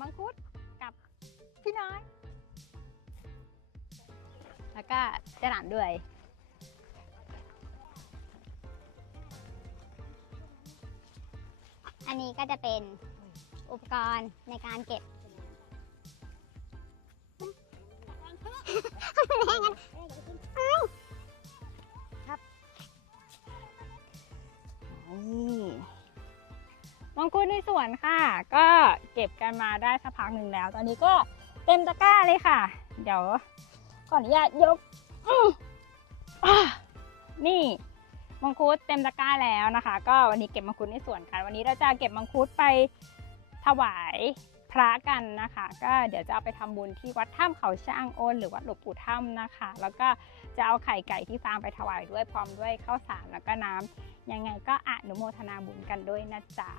มังคุดกับพี่น้อย แล้วก็เจะหลานด้วย อันนี้ก็จะเป็นอุปกรณ์ในการเก็บนี่มั งคุดในสวนค่ะ ก็เก็บกันมาได้สักพักหนึ่งแล้ว ตอนนี้ก็เต็มตะกร้าเลยค่ะ เดี๋ยวขออนุญาตยกนี่มังคุดเต็มตะกร้าแล้วนะคะ ก็วันนี้เก็บมังคุดในสวนค่ะ วันนี้เราจะเก็บมังคุดไปถวาย ระกันนะคะ ก็เดี๋ยวจะเอาไปทำบุญที่วัดถ้ำเขาช่างโอนหรือวัดหลวงปู่ถ้ำนะคะ แล้วก็จะเอาไข่ไก่ที่ฟางไปถวายด้วยพร้อมด้วยข้าวสารแล้วก็น้ำยังไงก็อนุโมทนาบุญกันด้วยนะจ๊ะ